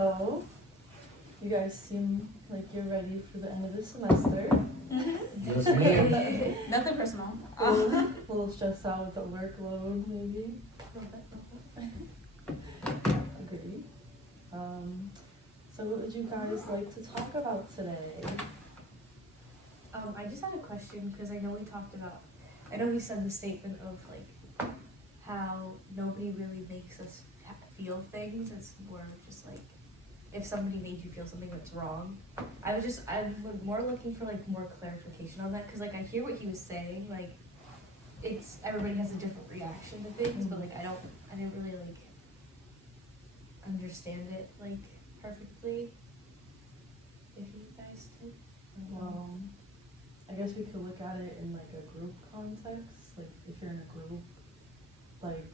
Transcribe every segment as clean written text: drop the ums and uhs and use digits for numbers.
So, you guys seem like you're ready for the end of the semester. Yes, ma'am. Nothing personal. A little stressed out with the workload, maybe. Agreed. So what would you guys like to talk about today? I just had a question because I know we talked about, I know you said the statement of like how nobody really makes us feel things. It's more just like if somebody made you feel something that's wrong. I'm more looking for like more clarification on that because like I hear what he was saying, like it's everybody has a different reaction to things, but like I didn't really like understand it like perfectly. If you guys did. Well, I guess we could look at it in like a group context. Like if you're in a group, like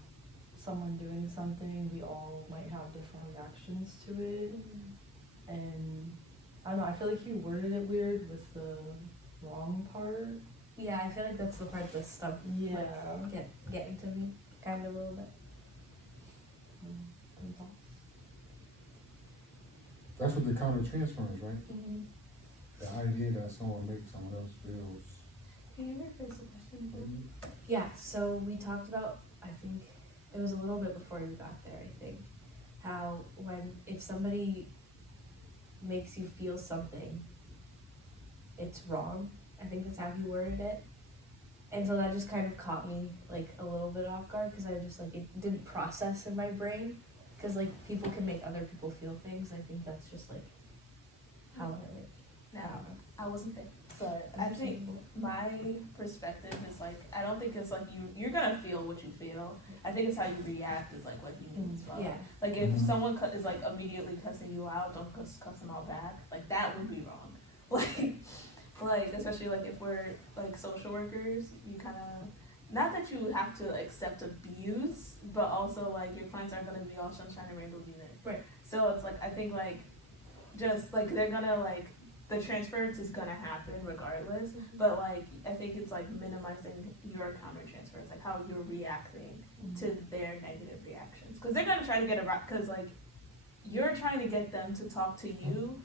someone doing something, we all might have different reactions to it. And I don't know, I feel like you worded it weird with the wrong part. Yeah, I feel like that's the part that's stuck. Yeah. Like, getting to me kind of a little bit. Any thoughts? That's what the counter transfer is, right? Mm-hmm. The idea that someone makes someone else feels. Can you rephrase the question, please? Yeah, so we talked about, I think it was a little bit before you got there, I think, how if somebody makes you feel something, it's wrong. I think that's how he worded it. And so that just kind of caught me like a little bit off guard because I just like, it didn't process in my brain. Because like people can make other people feel things. I think that's just like how No, I wasn't there. But I think my perspective is like, I don't think it's like you're gonna feel what you feel. I think it's how you react is like what you mean as well. Yeah. Like if someone is like immediately cussing you out, don't cuss them all back. Like that would be wrong. Like especially like if we're like social workers, you kind of, not that you have to accept abuse, but also like your clients aren't gonna be all sunshine and rainbows either. Right. So it's like I think like just like they're gonna like the transference is gonna happen regardless, but like I think it's like minimizing your counter transfers, like how you're reacting to their negative reactions, because they're gonna try to get it right, because like you're trying to get them to talk to you,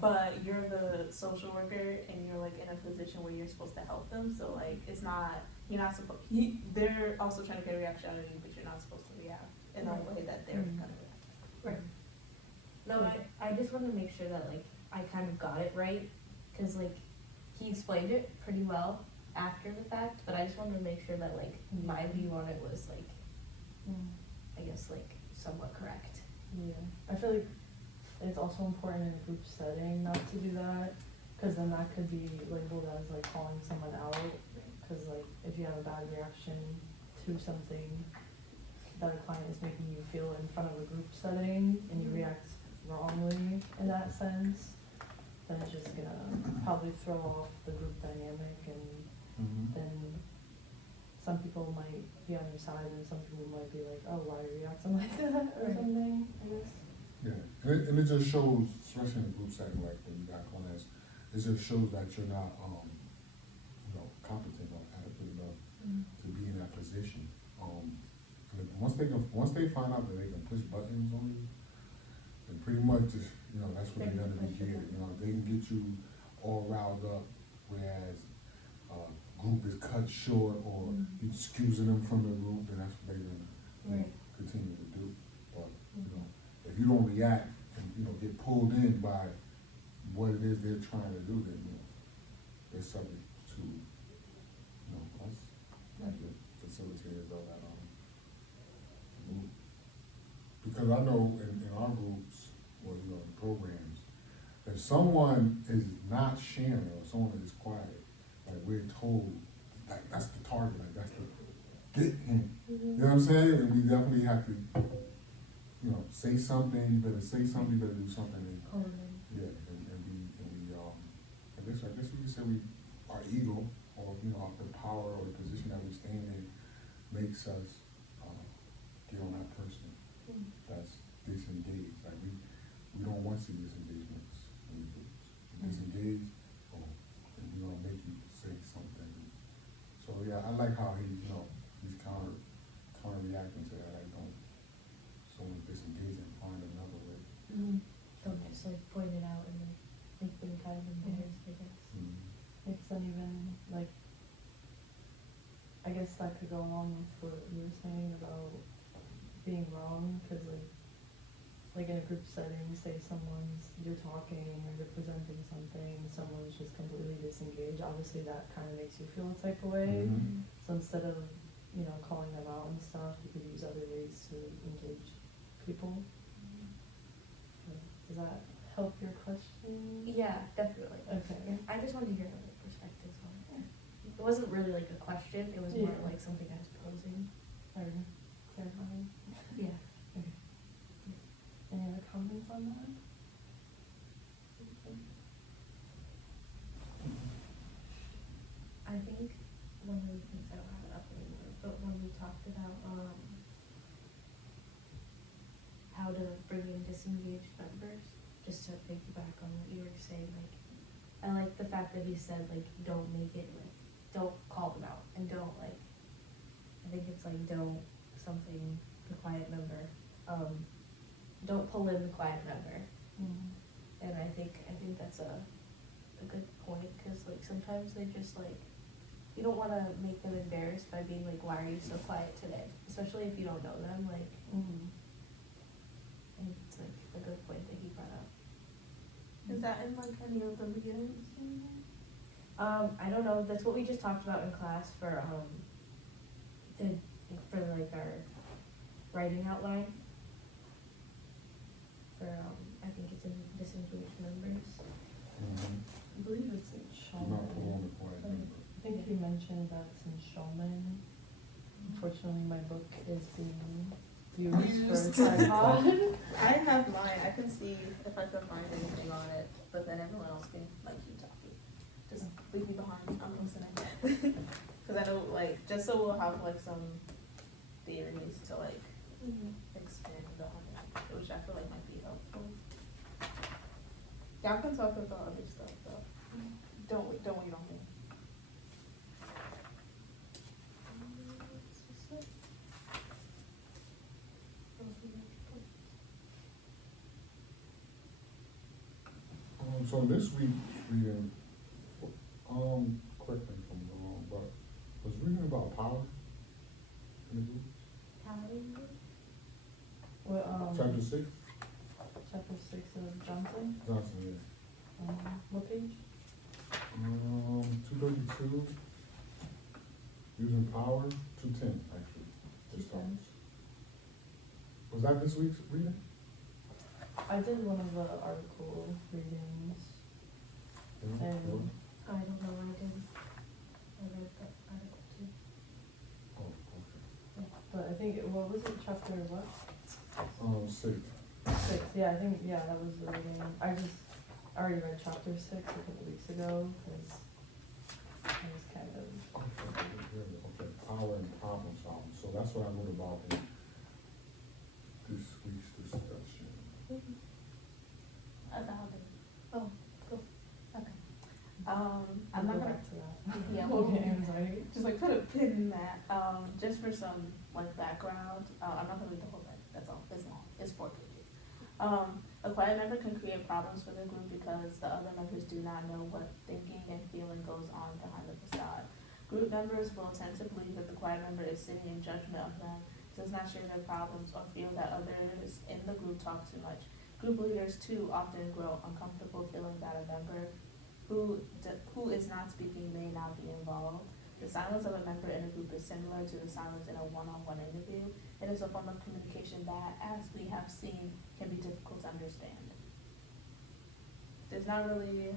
but you're the social worker and you're like in a position where you're supposed to help them, so like it's not, you're not supposed, they're also trying to get a reaction out of you, but you're not supposed to react in a way that they're gonna react. Right. No, I just want to make sure that like I kind of got it right, because like he explained it pretty well after the fact, but I just wanted to make sure that like my view on it was like, I guess like somewhat correct. Yeah, I feel like it's also important in a group setting not to do that, because then that could be labeled as like calling someone out, because like if you have a bad reaction to something that a client is making you feel in front of a group setting and you react wrongly in that sense, then it's just gonna probably throw off the group dynamic, and then some people might be on your side and some people might be like, oh, why are you reacting like that or something, I guess. Yeah, and it just shows, especially in a group setting like when you got class, it just shows that you're not, competent or adequate enough to be in that position. Once they find out that they can push buttons on you, then pretty much just, that's what they're gonna be getting. They can get you all riled up, whereas group is cut short or you excusing them from the group, then that's what they're gonna continue to do. But if you don't react and get pulled in by what it is they're trying to do, then they're subject to us, like the facilitators of that group. Because I know in our groups or in programs, if someone is not sharing or someone is quiet, like we're told, like that's the target, like that's the get him. You know what I'm saying? And we definitely have to, say something. You better say something. You better do something. And, yeah, and we I guess we can say our ego or the power or the position that we stand in makes us get on that person that's disengaged. Like we don't want to see disengagements in the groups. Disengage, and we're gonna make you say something. So yeah, I like how he's counter reacting to that. I don't someone disengage and find another way. just like point it out and like make them kind of embarrassed, I guess. It's then even like, I guess that could go along with what you were saying about being wrong, because like in a group setting, say you're talking or you're presenting something, someone's just completely disengaged, obviously that kind of makes you feel a type of way. Mhm. So instead of, calling them out and stuff, you could use other ways to engage people. Does that help your question? Yeah, definitely. Okay. I just wanted to hear other perspectives on it. It wasn't really like a question, it was more Yeah. like something I was posing. Or clarifying? Yeah. Any other comments on that? I think one of the things, I don't have it up anymore, but when we talked about how to bring in disengaged members, just to piggyback on what you were saying, like, I like the fact that he said, like, don't make it, like, don't call them out, and don't, like, I think it's like, don't something, the quiet member, don't pull in the quiet member. And I think that's a good point, because like sometimes they just like, you don't want to make them embarrassed by being like, why are you so quiet today, especially if you don't know them, like, and it's like a good point that he brought up. Is that in like any of the meetings? I don't know, that's what we just talked about in class for like our writing outline for I think it's in disengaged members. I believe it's in Do not pull Shulman. on the quiet member. I think you mentioned that it's in Shulman. Unfortunately, my book is being used for a tripod. I have mine. I can see if I can find anything on it, but then everyone else can like keep talking. Just leave me behind. I'm listening. Because I know, like, just so we'll have like some theories to like expand on it, which I feel like might be helpful. Y'all can talk about other stuff though. Don't wait on me. So this week's reading, correct me if I'm wrong, but was reading about power in the group? What, Chapter 6? chapter 6 of Johnson? Johnson, yeah. What page? 232. Using power, 210 actually. This 210. time. Was that this week's reading? I did one of the article readings. Yeah. And I don't know, I read that article too. Oh, okay. but I think what was it, chapter what? 6. 6. Yeah, I think that was the reading. I already read chapter 6 a couple weeks ago because I was kind of Okay, power and problem solving. So that's what I wrote about in this week's discussion. About it. Oh, cool. Okay. I'll I'm not go gonna. back to that. Yeah. Okay, anxiety. Just like put a pin in that. Just for some like background. I'm not gonna read the whole thing. That's all. It's long. It's 4 pages. A quiet member can create problems for the group because the other members do not know what thinking and feeling goes on behind the facade. Group members will tend to believe that the quiet member is sitting in judgment of them, does not share their problems, or feel that others in the group talk too much. Group leaders too often grow uncomfortable feeling that a member who is not speaking may not be involved. The silence of a member in a group is similar to the silence in a one-on-one interview. It is a form of communication that, as we have seen, can be difficult to understand. There's not really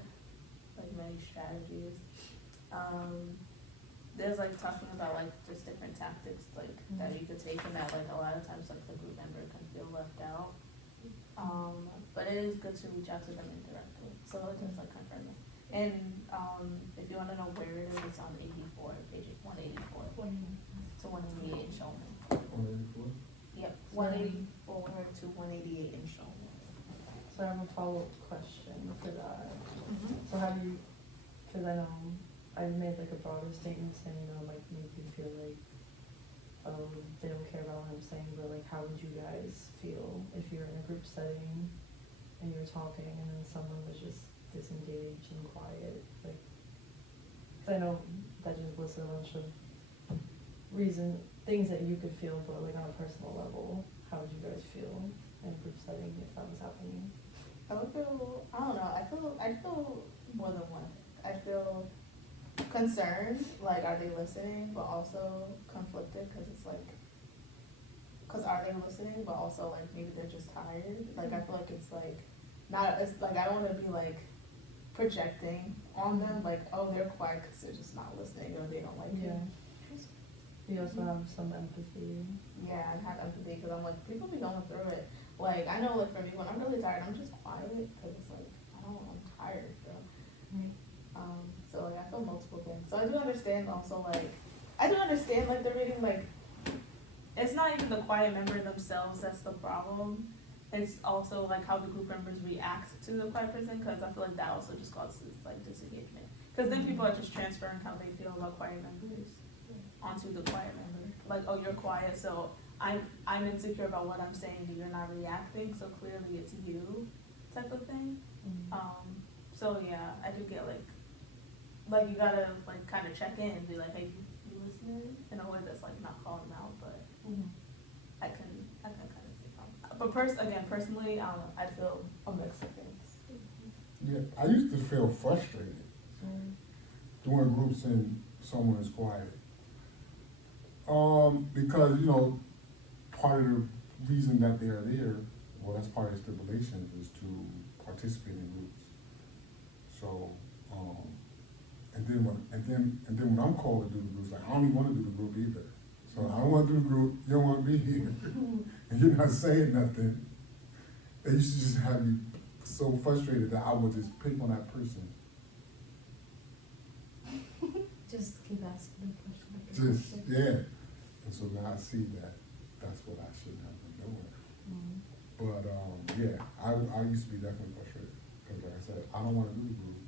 like many strategies. There's like talking about like just different tactics like that you could take, and that like a lot of times like the group member can feel left out. But it is good to reach out to them indirectly. So it does like confirm it. And if you want to know where it is, it's on 84, page 184 to 188 in Shulman. 184? Yep, 184 to 188 in Shulman. So I have a follow-up question for that. So how do you, because I know I made like a broader statement saying they'll like make you feel like, oh, they don't care about what I'm saying, but like how would you guys feel if you're in a group setting and you were talking and then someone was just disengaged and quiet, like, 'cause I know that just listed a bunch of things that you could feel, but like on a personal level, how would you guys feel in a group setting if that was happening? I would feel, I don't know, I feel more than one. I feel concerned, like, are they listening, but also conflicted, cause it's like, cause are they listening, but also like, maybe they're just tired, like, I feel like it's like, not, it's like, I don't wanna be like projecting on them, like, oh, they're quiet cause they're just not listening, or they don't like Yeah. it. You also have some empathy. Yeah, and have empathy, cause I'm like, people be going through it. Like, I know, like, for me, when I'm really tired, I'm just quiet, cause it's like, I'm tired, bro. Right. So like, I feel multiple things. So I do understand also, like, like, the reading, like, it's not even the quiet member themselves that's the problem. It's also, like, how the group members react to the quiet person, cause I feel like that also just causes, like, disengagement. Cause then people are just transferring how they feel about quiet members onto the quiet member. Like, oh, you're quiet, so I'm insecure about what I'm saying, and you're not reacting, so clearly it's you, type of thing. So yeah, I do get like you gotta like kind of check in and be like, hey, you listening? In a way that's like not calling them out, but I can kind of see from. But personally, I don't know, I feel a mix of things. Yeah, I used to feel frustrated doing groups and someone is quiet. Because, you know, part of the reason that they are there, well, that's part of the stipulation, is to participate in groups. So, and then when I'm called to do the groups, like, I don't even want to do the group either. So I don't want to do the group, you don't want to be here, and you're not saying nothing. They used to just have me so frustrated that I would just pick on that person. Just keep asking the question. Just, yeah. And so now I see that that's what I shouldn't have been doing. But, yeah, I used to be definitely frustrated, because like I said, I don't want to do the group.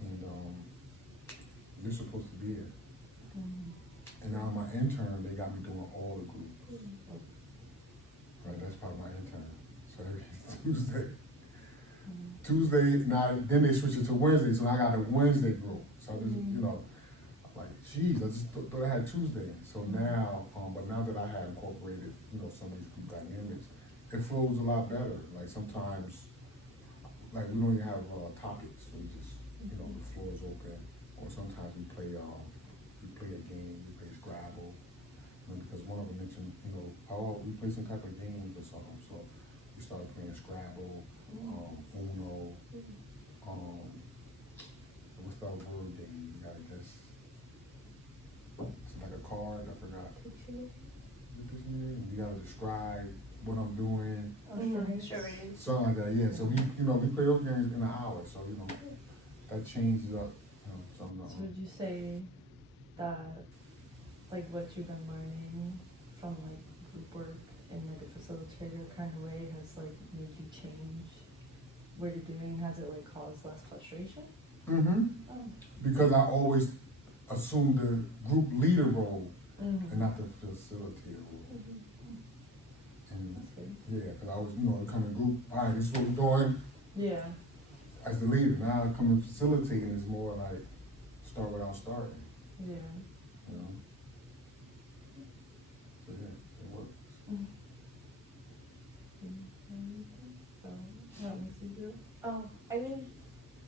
And, you're supposed to be here. And now my intern, they got me doing all the groups. Right, that's part of my intern. So every Tuesday, now, then they switched it to Wednesday, so I got a Wednesday group. So this, you know, like, geez, I just thought I had Tuesday. So now, but now that I have incorporated, you know, some of these group dynamics, it flows a lot better. Like sometimes, like we don't even have topics, so we just, you know, the floor is open. Or sometimes we play a game, we play Scrabble. You know, because one of them mentioned, you know, oh, we play some type of games or something. So we started playing Scrabble, Uno, what's that word that you gotta guess? It's like a card, I forgot. You gotta describe what I'm doing. Sure. Something like that, yeah. So we, you know, we play those games in an hour, so, you know, that changes up, you know, something else. So would you say that, like, what you've been learning from, like, group work in, like, a facilitator kind of way has, like, made you change what you're doing? Has it, like, caused less frustration? Because I always assume the group leader role and not the facilitator role. And That's good. yeah, because I was, you know, kind of group, all right, this is what we're doing Yeah. as the leader. Now I come and facilitating is more like start without starting, Yeah. you know. So yeah, it works. So, what makes you do? Oh, I mean,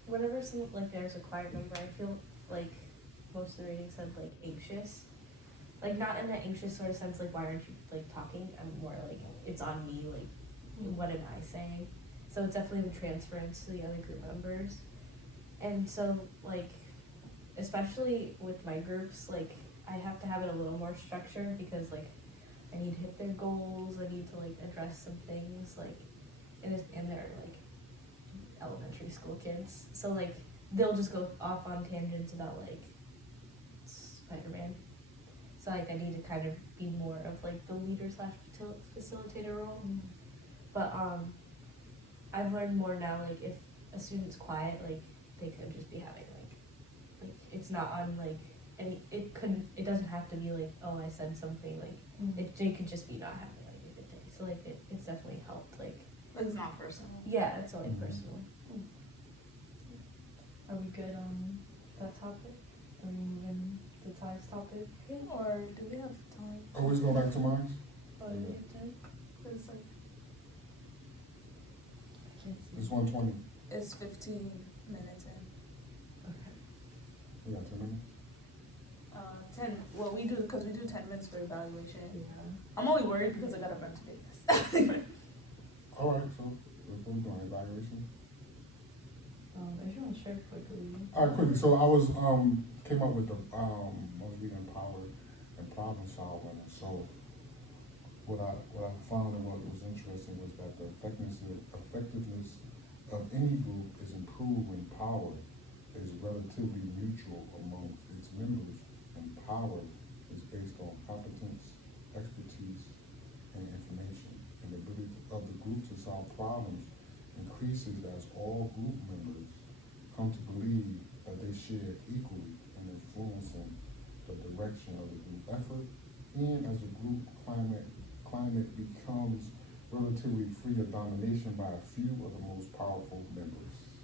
whenever like there's a quiet member, I feel like most of the reading said like anxious. Like not in that anxious sort of sense, like why aren't you like talking? I'm more like it's on me, like what am I saying? So it's definitely the transference to the other group members. And so like, especially with my groups, like I have to have it a little more structured because like I need to hit their goals, I need to like address some things like, and they're like elementary school kids. So like they'll just go off on tangents about like Spider-Man. So like I need to kind of be more of like the leader / facilitator role. But I've learned more now, like if a student's quiet, like they could just be having like it's not on like any, it doesn't have to be like, oh I said something, like they could just be not having like a good day. So like it's definitely helped like Like it's not personal. Yeah, it's only Mhm. personal. Are we good on that topic? Are we moving the ties topic? Or do we have time? Always go back to mine? Oh, do we have time? It's like, I can't see. It's 1:20. it's 15 minutes in. Okay. We got 10 minutes? 10, well, we do, because we do 10 minutes for evaluation. Yeah. I'm only worried because I got a bunch of business. All right, so we're doing evaluation. If you want to share quickly. All right, quickly. So I was came up with the I was reading Power and Problem Solving. So what I found and what was interesting was that the effectiveness of any group is improved when power is relatively neutral among its members, and power is based on competence, expertise, and information. And the ability of the group to solve problems increases as all group members come to believe that they share equally in influencing the direction of the group effort, and as a group climate becomes relatively free of domination by a few of the most powerful members.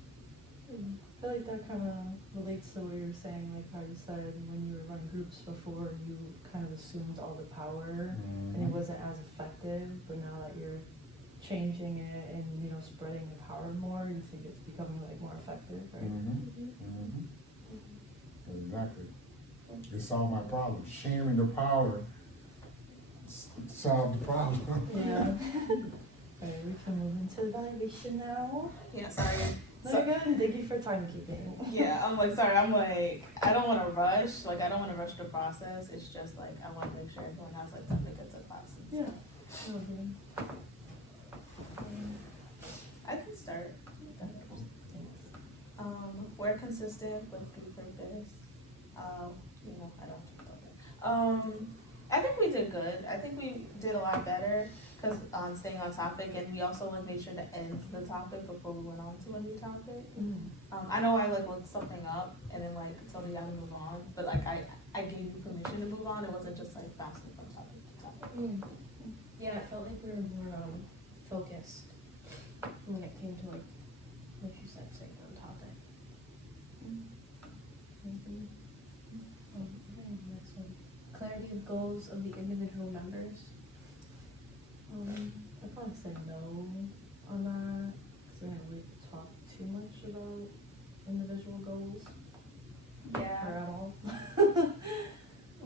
I feel like that kind of relates to what you were saying, like how you said when you were running groups before, you kind of assumed all the power and it wasn't as effective, but now that you're changing it and, you know, spreading the power more, you think it's becoming like more effective, right? Exactly. It solved my problem. Sharing the power solved the problem. Yeah. Okay, we can move into evaluation now. Yeah, sorry. No, you're good. Thank you for timekeeping. Yeah, I'm like, sorry, I'm like, I don't want to rush. Like, I don't want to rush the process. It's just like, I want to make sure everyone has like time to get to classes. Yeah. Okay. I can start. Thanks. We're consistent with group like this. You know, I don't. I think we did good. I think we did a lot better because staying on topic, and we also like made sure to end the topic before we went on to a new topic. I know I like looked something up and then like told you how to move on, but like I gave you permission to move on. It wasn't just like bouncing from topic to topic. Yeah, it felt like we were more focused when it came to like what you said, staying on topic. Next one. Clarity of goals of the individual members. I'd probably say no on that, because we haven't really talked too much about individual goals or Yeah, at all.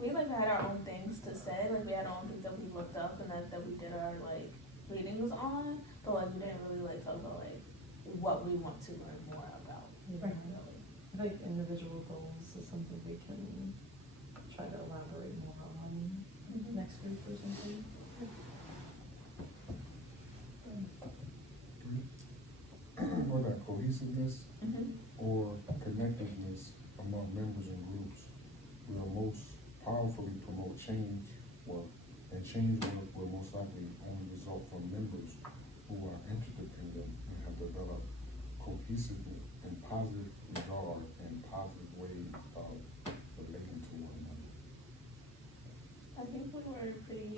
we like had our own things to say. Like we had our own things that we looked up and that we did our like readings on, but like we didn't really like talk about like what we want to learn more about. Yeah. Really. I think individual goals is something we can try to elaborate more on next week or something. Or that cohesiveness Mhm. or connectedness among members and groups will most powerfully promote change work, and change work will most likely only result from members who are interdependent and have developed cohesiveness and positive regard and positive ways of relating to one another. I think we were pretty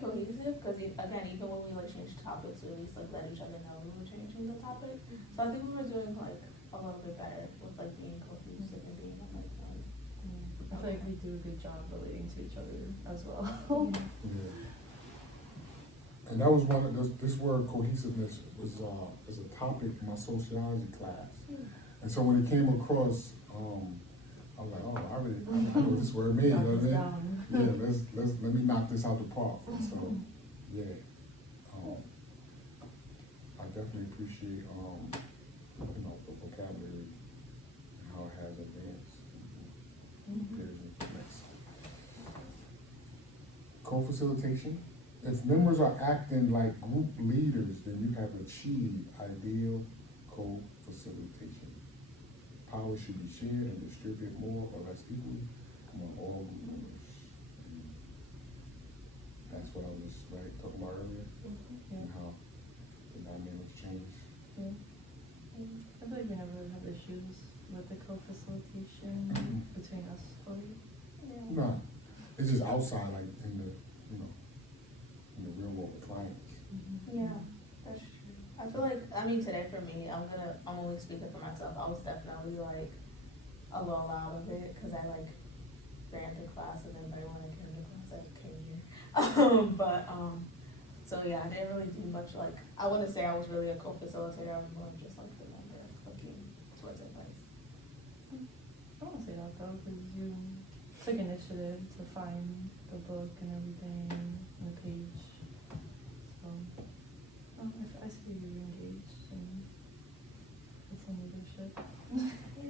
cohesive because again, even when we like changed topics, we at least like let each other know we were changing the topic. So I think we were doing like a little bit better with like being cohesive and being on like one. I feel like we do a good job relating to each other as well. Yeah. And that was one of those, this word cohesiveness was is a topic in my sociology class. And so when it came across, I was like, oh, I know what this word means, you know what I mean? Down. Yeah, let me knock this out the park. And so, yeah, I definitely appreciate, you know, the vocabulary and how it has advanced. Here's the next. Co-facilitation. If members are acting like group leaders, then you have achieved ideal co-facilitation. Power should be shared and distributed more or less equally among all group members. And that's what I was talking about earlier, and how the dynamics change. Yeah. I feel like we never really have issues with the co-facilitation between us fully. Yeah. No, it's just outside, like in the, you know, in the real world with clients. Yeah, that's true. I feel like, I mean, today for me, I'm only speaking for myself. I was definitely like a little out of it because I like ran the class and then by when I came to class, I came here. So yeah, I didn't really do much. Like, I wouldn't say I was really a co-facilitator. I was more just like the member looking towards advice. I don't say that though, because you took initiative to find the book and everything and the page. So I see you engaged in some leadership.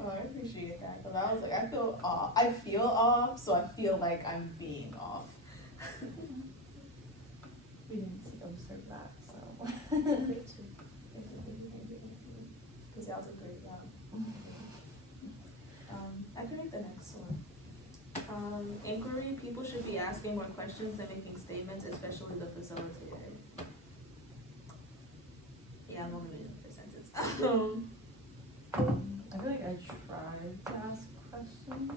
Oh, I appreciate that because I was like, I feel off. I feel off, so I feel like I'm being off. We didn't observe that, so. Because y'all did a great job. I can read the next one. Inquiry, people should be asking more questions than making statements, especially the facilitator. Yeah, I'm only reading the first sentence. I feel like I tried to ask questions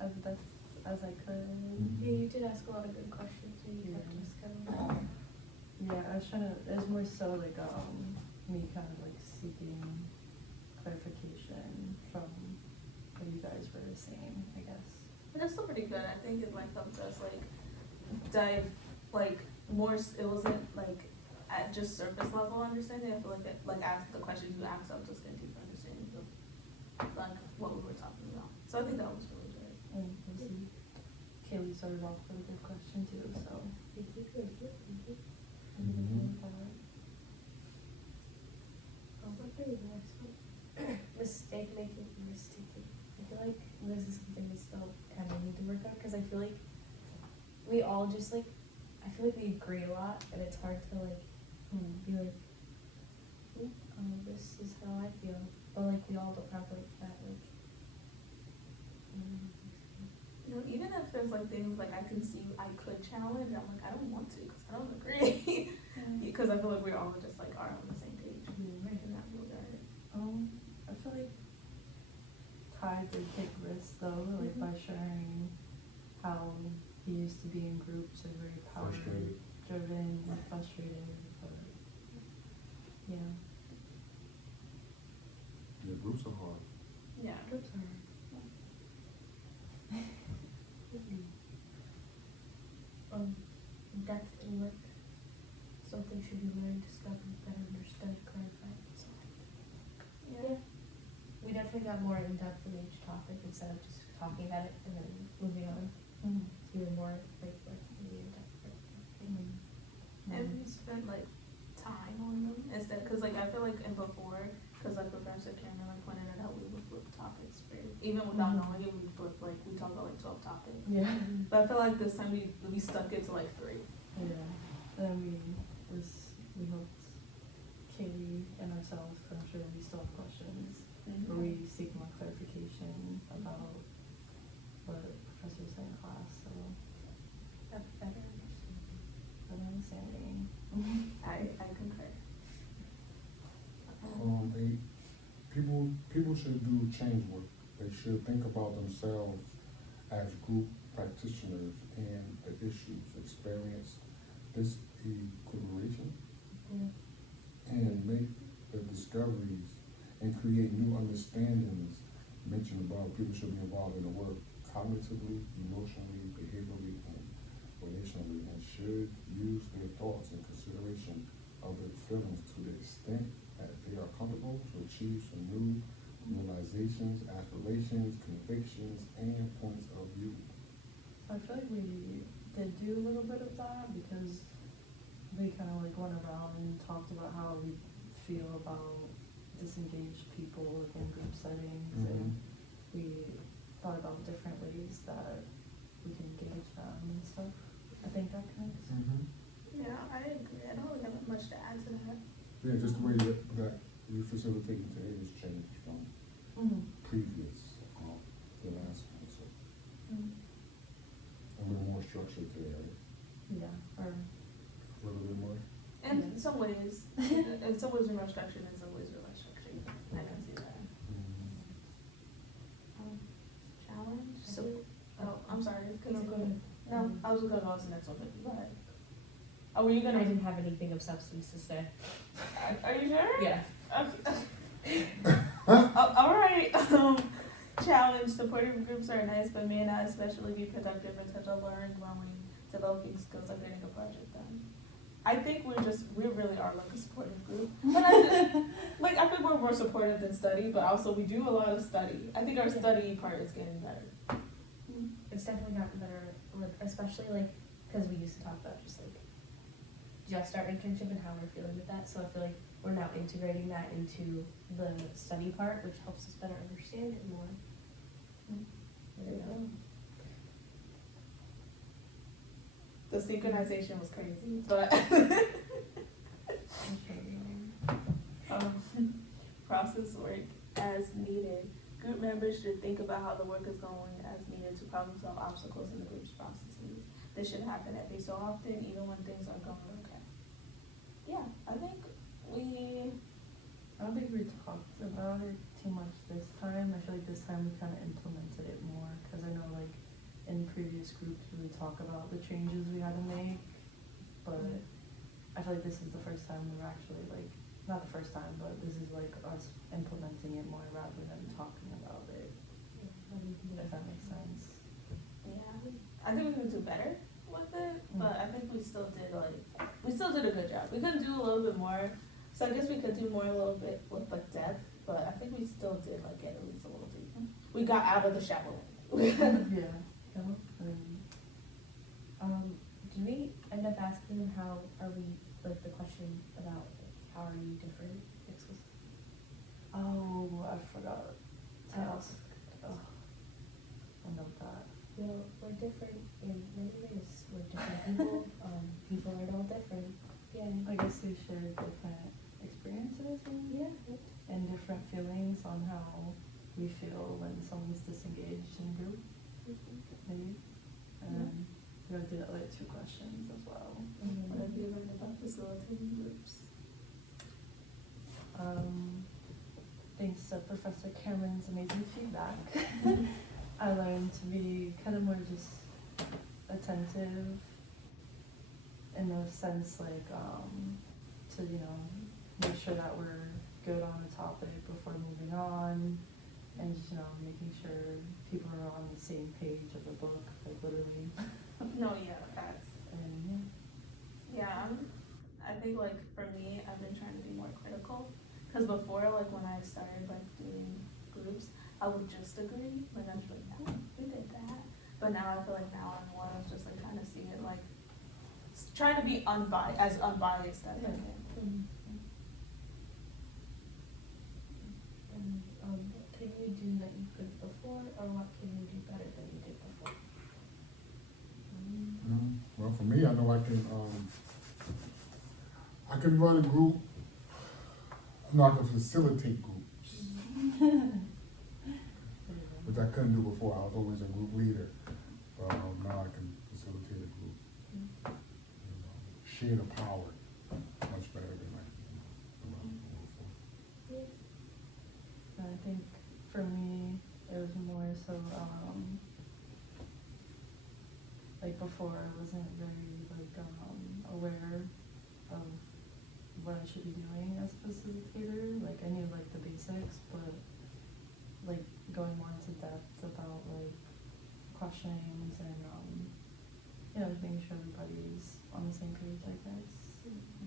as best as I could. Yeah, you did ask a lot of good questions, and you kept us going. Yeah, I was trying to, it was more so like, me kind of like seeking clarification from what you guys were saying, I guess. But that's still pretty good. I think it like helped us like dive like more. It wasn't like at just surface level understanding. I feel like ask the questions you asked, I was just getting deeper understanding of like what we were talking about. So I think that was really good. And we'll see. Kaylee started off with a good question too, so. Mhm. Mistake making and risk taking. I feel like this is something we still kind of need to work on because I feel like we all just like, I feel like we agree a lot and it's hard to like be like, this is how I feel, but like we all don't have like that like. You know, even if there's like things like I can see I could challenge, I'm like I don't want to because I don't agree. Because I feel like we all just like are on the same page in that regard. I feel like Ty did take risks though, like by sharing how he used to be in groups, like very power Frustrated. driven and frustrated, but yeah. Yeah, groups are hard. Yeah. Groups are. Depth in work. Something should be learned, discovered, better understood, clarified, and so on. Yeah. We definitely got more in depth in each topic instead of just talking about it and then moving on to more like really in depth. And we spent like time on them instead, because like I feel like in before, because like Professor Cameron like pointed it out, we would flip topics even without knowing it. We flip like we talk about like 12 topics. Yeah. But I feel like this time we stuck it to like 3. Yeah. And we helped Katie and ourselves, because I'm sure we still have questions, where we seek more clarification about what professors say in class, so That's better understanding. better understanding. I concur. People should do change work. They should think about themselves as group practitioners and the issues, experience this equilibration, and make the discoveries and create new understandings mentioned above. People should be involved in the work cognitively, emotionally, behaviorally, and relationally, and should use their thoughts in consideration of their feelings to the extent that they are comfortable to achieve some new realizations, aspirations, convictions, and points of view. I feel like we did do a little bit of that because we kind of like went around and talked about how we feel about disengaged people in group settings, and we thought about different ways that we can engage them and stuff. I think that connects. Yeah, I agree. I don't really have much to add to that. Yeah, just the way that you facilitating today has changed from previous, the last one, so. And we're more structured today, right? Yeah, or A little bit more. And in some ways we're more structured, in some ways we're less structured. I can see that. Challenge? So, I'm sorry. no, go ahead. No, I was gonna go on to the next one, but go ahead. Oh, were you I gonna? didn't have anything of substance to say. Are you sure? Yeah. Okay. All right. Challenge. Supportive groups are nice, but may not especially be productive in terms of learning, growing, developing skills, or getting a project done. I think we really are like a supportive group. But I think we're more supportive than study, but also we do a lot of study. I think our study part is getting better. It's definitely gotten better, like, especially like, because we used to talk about just our internship and how we're feeling with that. So I feel like we're now integrating that into the study part, which helps us better understand it more. There you go. The synchronization was crazy, but process work as needed. Group members should think about how the work is going as needed to problem solve obstacles in the group's processes. This should happen every so often, even when things are going okay. Yeah, I don't think we talked about it too much this time. I feel like this time we kind of implemented it more, because I know like in previous groups we would talk about the changes we had to make, but I feel like this is the first time we were actually like, not the first time, but this is like us implementing it more rather than talking about it, if that makes sense. Yeah, I think we can do better with it, but I think we still did a good job. We could do a little bit more, so I guess we could do more a little bit with like depth, but I think we still did like get at least a little deeper. We got out of the shallow end. Yeah. Did we end up asking them how are we, like the question about how are you different? Oh, I forgot to Oh. ask. Oh, I know that. Well, we're different in many ways. We're different people. People are all different. Yeah. I guess we share different experiences and different feelings on how we feel when someone's disengaged in group, maybe. And then we're gonna do the other 2 questions as well. What have you learned about facilitating groups? Thanks to Professor Cameron's amazing feedback, I learned to be kind of more just attentive in the sense like to make sure that we're good on the topic before moving on, and just making sure people are on the same page of the book, like literally. No, yeah, facts. And Yeah, I think like for me, I've been trying to be more critical. Because before, like when I started like doing groups, I would just agree. Like I was like, no, we did that. But now I feel like now I'm more of just like kind of seeing it like trying to be as unbiased as I can. What can you do that you couldn't before, or what can you do better than you did before? Well, for me, I know I can run a group. No, I can facilitate groups, which I couldn't do before. I was always a group leader. Now I can facilitate a group. Share the power much better than I could before. I think for me, it was more so, like before I wasn't very aware of what I should be doing as a facilitator. Like I knew like the basics, but like going more into depth about like questionings and just making sure everybody's on the same page, I guess,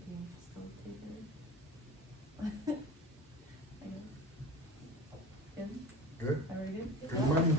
being a facilitator. I guess. Good? Good? Everybody good? Good money.